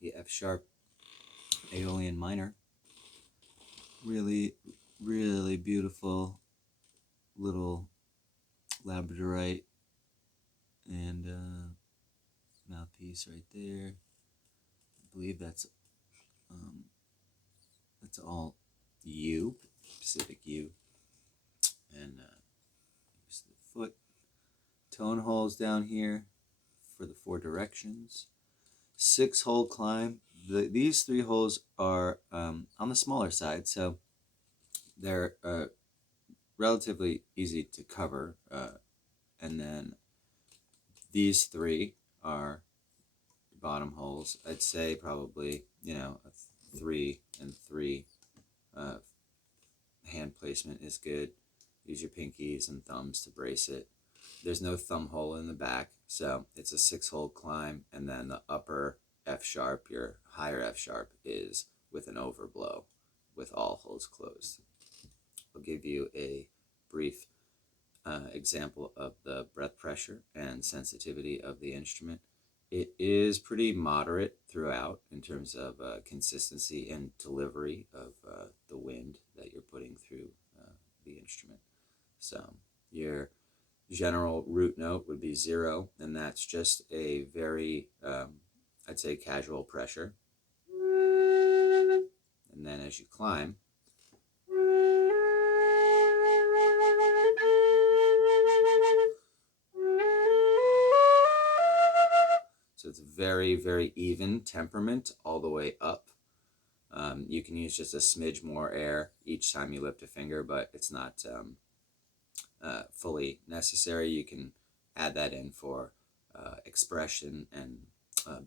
the F sharp Aeolian minor. Really, really beautiful little labradorite and mouthpiece right there. I believe um, that's all U, Pacific U, and here's the foot. Tone holes down here for the 4 directions. 6-hole climb. These 3 holes are on the smaller side, so they're relatively easy to cover. And then these 3 are bottom holes. I'd say probably, a 3 and 3 hand placement is good. Use your pinkies and thumbs to brace it. There's no thumb hole in the back, so it's a 6-hole climb, and then the upper F sharp, your higher F sharp, is with an overblow with all holes closed. I'll give you a brief example of the breath pressure and sensitivity of the instrument. It is pretty moderate throughout in terms of consistency and delivery of the wind that you're putting through the instrument. So your general root note would be 0, and that's just a very, I'd say, casual pressure. And then as you climb, so it's very, very even temperament all the way up. You can use just a smidge more air each time you lift a finger, but it's not fully necessary. You can add that in for expression and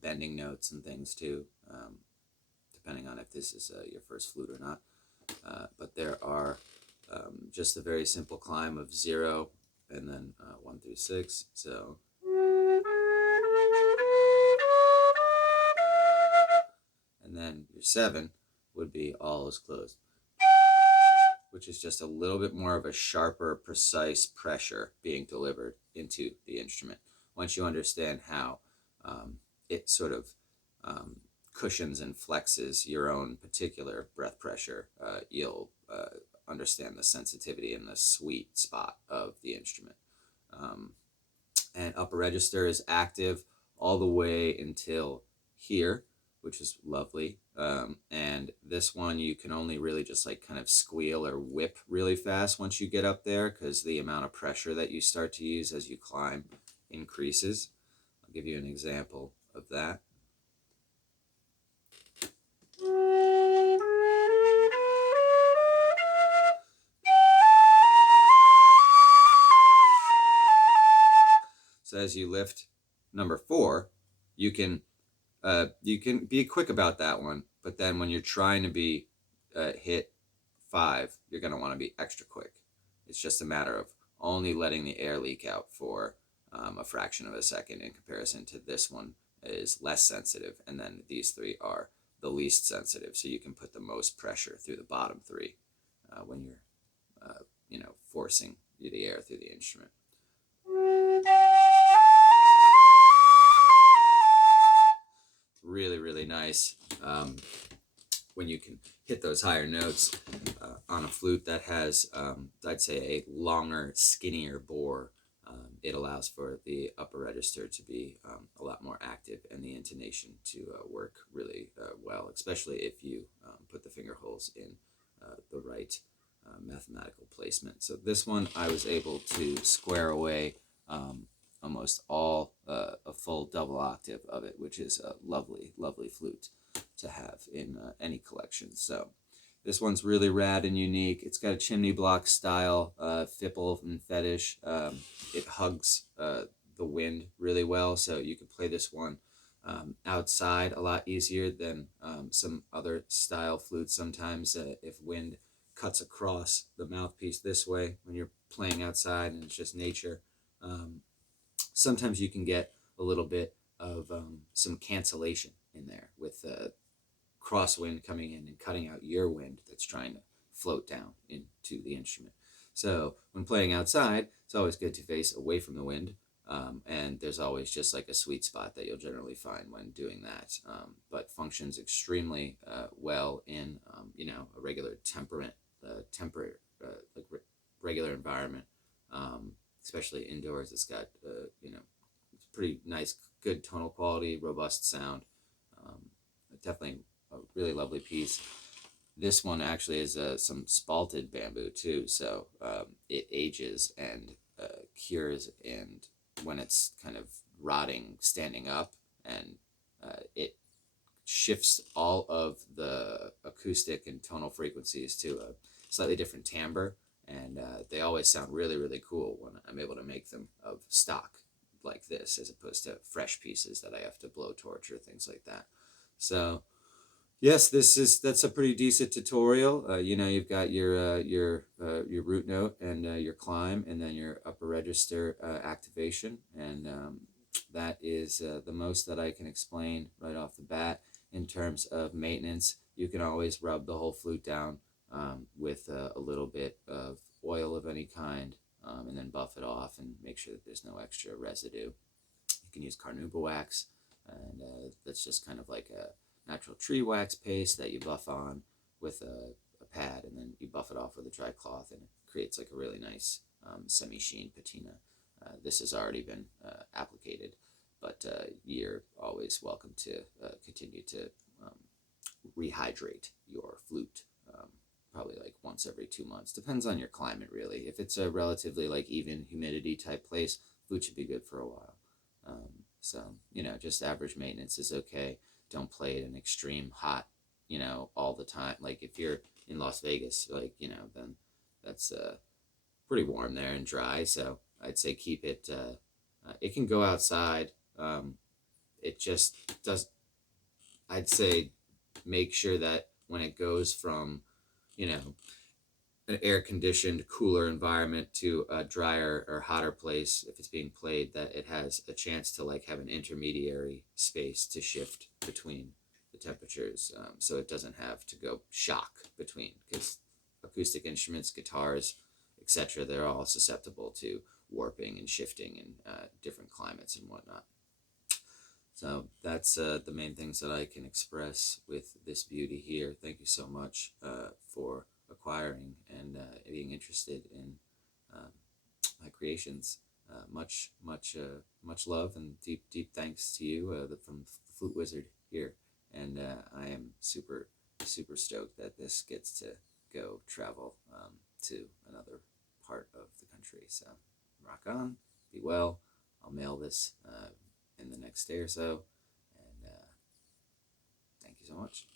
bending notes and things too, depending on if this is your first flute or not. But there are just a very simple climb of 0 and then 1 through 6. So and then your 7 would be all is closed, which is just a little bit more of a sharper, precise pressure being delivered into the instrument. Once you understand how it sort of cushions and flexes your own particular breath pressure, you'll understand the sensitivity and the sweet spot of the instrument. And upper register is active all the way until here, which is lovely. And this one you can only really just like kind of squeal or whip really fast once you get up there, because the amount of pressure that you start to use as you climb increases. I'll give you an example of that. So as you lift number 4, you can be quick about that one, but then when you're trying to be hit 5, you're going to want to be extra quick. It's just a matter of only letting the air leak out for a fraction of a second in comparison to this one is less sensitive, and then these 3 are the least sensitive, so you can put the most pressure through the bottom 3 when you're forcing the air through the instrument. Really, really nice when you can hit those higher notes on a flute that has, I'd say, a longer, skinnier bore. It allows for the upper register to be a lot more active and the intonation to work really well, especially if you put the finger holes in the right mathematical placement. So this one I was able to square away almost all a full double octave of it, which is a lovely, lovely flute to have in any collection. So this one's really rad and unique. It's got a chimney block style fipple and fetish. It hugs the wind really well, so you can play this one outside a lot easier than some other style flutes. Sometimes if wind cuts across the mouthpiece this way when you're playing outside and it's just nature, sometimes you can get a little bit of some cancellation in there with crosswind coming in and cutting out your wind that's trying to float down into the instrument. So when playing outside, it's always good to face away from the wind And there's always just like a sweet spot that you'll generally find when doing that. But functions extremely well in a regular regular environment, especially indoors. It's got pretty nice, good tonal quality, robust sound. Um, Definitely a really lovely piece. This one actually is some spalted bamboo too, so it ages and cures, and when it's kind of rotting standing up, and it shifts all of the acoustic and tonal frequencies to a slightly different timbre, and they always sound really, really cool when I'm able to make them of stock like this, as opposed to fresh pieces that I have to blow torch or things like that. So yes, that's a pretty decent tutorial. You've got your root note and your climb, and then your upper register activation, and that is the most that I can explain right off the bat. In terms of maintenance, you can always rub the whole flute down with a little bit of oil of any kind, and then buff it off and make sure that there's no extra residue. You can use carnauba wax, and that's just kind of like a natural tree wax paste that you buff on with a pad, and then you buff it off with a dry cloth, and it creates like a really nice semi-sheen patina. This has already been applicated, but you're always welcome to continue to um, rehydrate your flute. Probably like once every 2 months. Depends on your climate, really. If it's a relatively like even humidity type place, flute should be good for a while. So just average maintenance is okay. Don't play it in extreme hot, all the time. Like if you're in Las Vegas, like then that's pretty warm there and dry. So I'd say keep it. It can go outside. It just does. I'd say make sure that when it goes from an air conditioned, cooler environment to a drier or hotter place, if it's being played, that it has a chance to like have an intermediary space to shift between the temperatures, so it doesn't have to go shock between, because acoustic instruments, guitars, etc., they're all susceptible to warping and shifting in different climates and whatnot. So that's the main things that I can express with this beauty here. Thank you so much for acquiring and being interested in my creations. Much love and deep thanks to you from the Flute Wizard here. And I am super stoked that this gets to go travel to another part of the country. So rock on, be well. I'll mail this in the next day or so. And thank you so much.